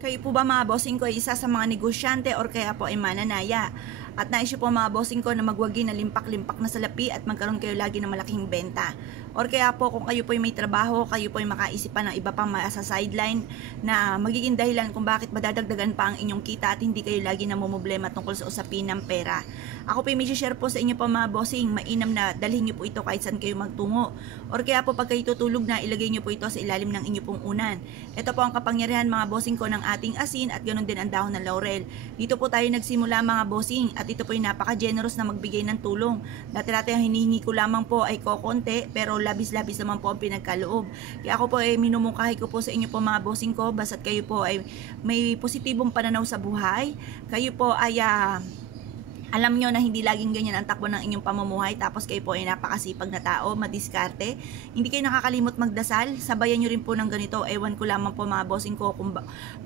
Kayo po ba mga bossing ko ay isa sa mga negosyante or kaya po ay mananaya? At nais po mga bossing ko na magwagi na limpak-limpak na salapi at magkaroon kayo lagi ng malaking benta. Or kaya po kung kayo po ay may trabaho, kayo po ay makaisipan ng iba pang sa sideline na magiging dahilan kung bakit madadagdagan pa ang inyong kita at hindi kayo lagi namumblema tungkol sa usapin ng pera. Ako po ay may share po sa inyo po mga bossing, mainam na dalhin nyo po ito kahit saan kayo magtungo. Or kaya po pag kayo tutulog na, ilagay nyo po ito sa ilalim ng inyo pong unan. Ito po ang kapangyarihan mga bossing ko ng ating asin at ganoon din ang dahon ng laurel. Dito po tayo nagsimula mga bossing at ito po ay napaka-generous na magbigay ng tulong. Dati-dati ang hinihingi ko lamang po ay kokonti pero labis-labis naman po ang pinagkaloob. Kaya ako po ay minumungkahi ko po sa inyo po mga bossing ko basta't kayo po ay may positibong pananaw sa buhay. Kayo po ay alam nyo na hindi laging ganyan ang takbo ng inyong pamumuhay tapos kayo po ay napakasipag na tao, madiskarte. Hindi kayo nakakalimot magdasal, sabayan nyo rin po ng ganito. Ewan ko lamang po mga bossing ko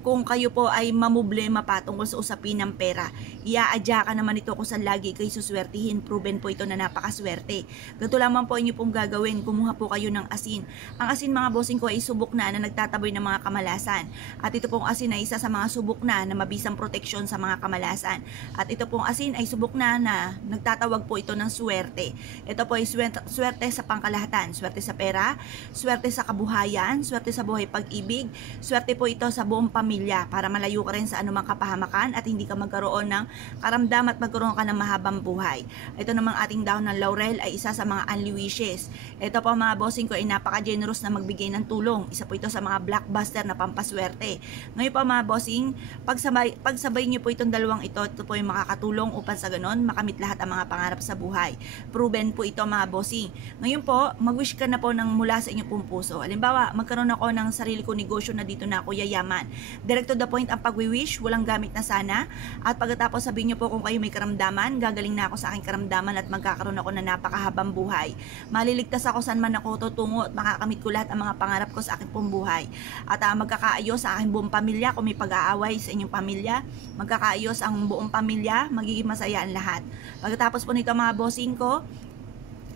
kung kayo po ay mamublema pa tungkol sa usapin ng pera. Iaadya ka naman ito kung saan lagi kayo suswertihin. Proven po ito na napakaswerte. Ganito lamang po inyo pong gagawin, kumuha po kayo ng asin. Ang asin mga bossing ko ay subok na nagtataboy ng mga kamalasan. At ito pong asin ay isa sa mga subok na mabisang proteksyon sa mga kamalasan. At ito pong asin ay subok na nagtatawag po ito ng swerte. Ito po ay swerte sa pangkalahatan, swerte sa pera, swerte sa kabuhayan, swerte sa buhay pag-ibig, swerte po ito sa buong pamilya para malayo ka rin sa anumang kapahamakan at hindi ka magkaroon ng karamdam at magkaroon ka ng mahabang buhay. Ito namang ating dahon ng laurel ay isa sa mga unli wishes. Ito po mga bossing ko ay napaka-generous na magbigay ng tulong. Isa po ito sa mga blockbuster na pampaswerte. Ngayon po mga bossing, pagsabay niyo po itong dalawang ito po ay makakatulong upang sa ganon, makamit lahat ang mga pangarap sa buhay. Proven po ito mga bossing. Ngayon po, mag-wish ka na po ng mula sa inyong pong puso. Halimbawa, magkaroon ako ng sarili ko negosyo na dito na ako yayaman. Direct to the point ang pag-wish, walang gamit na sana. At pagkatapos sabihin niyo po kung kayo may karamdaman, gagaling na ako sa aking karamdaman at magkakaroon ako ng napakahabang buhay. Maliligtas ako saan man ako tutungo at makakamit ko lahat ang mga pangarap ko sa aking pong buhay. At magkakaayos sa aking buong pamilya kung may pag-aaway sa inyong pamilya. Magkakaayos ang buong pamilya, magiging masaya ang lahat. Pagkatapos po nito mga bossing ko,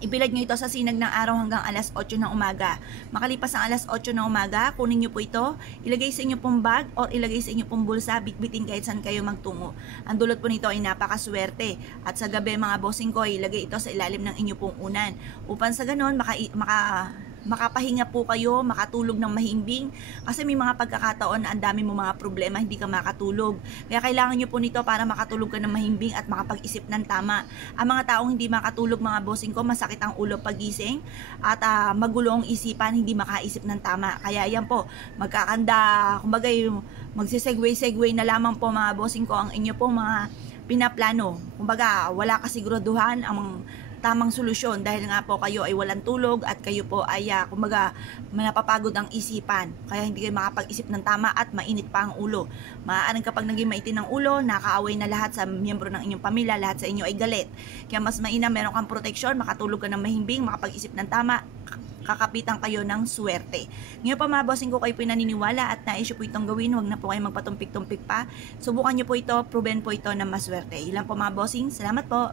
ibilad nyo ito sa sinag ng araw hanggang alas 8 ng umaga. Makalipas ang alas 8 ng umaga, kunin nyo po ito, ilagay sa inyo pong bag or ilagay sa inyo pong bulsa, bitbitin kahit saan kayo magtungo. Ang dulot po nito ay napakaswerte. At sa gabi mga bossing ko, ilagay ito sa ilalim ng inyo pong unan. Upang sa ganon, makapahinga po kayo, makatulog ng mahimbing kasi may mga pagkakataon na ang dami mo mga problema, hindi ka makatulog. Kaya kailangan nyo po nito para makatulog ka ng mahimbing at makapag-isip ng tama. Ang mga taong hindi makatulog mga bossing ko, masakit ang ulo pagising at magulo ang isipan, hindi makaisip ng tama. Kaya yan po, magkakanda, kumbaga magsisegway na lamang po mga bossing ko ang inyo po mga pinaplano. Kumbaga wala kasiguraduhan ang tamang solusyon dahil nga po kayo ay walang tulog at kayo po ay kumbaga napapagod ang isipan, kaya hindi kayo makapag-isip ng tama at mainit pa ang ulo. Maaaring kapag naging maitin ang ulo, nakaaway na lahat sa miyembro ng inyong pamilya, lahat sa inyo ay galit. Kaya mas mainam meron kang proteksyon, makatulog ka ng mahimbing, makapag-isip ng tama, kakapitan kayo ng swerte. Ngayon pa mga bossing ko, kayo po naniniwala at nais po itong gawin, huwag na po kayo magpatumpik-tumpik pa. Subukan nyo po ito, proven po ito na maswerte. Ilan po mga bossing, salamat po.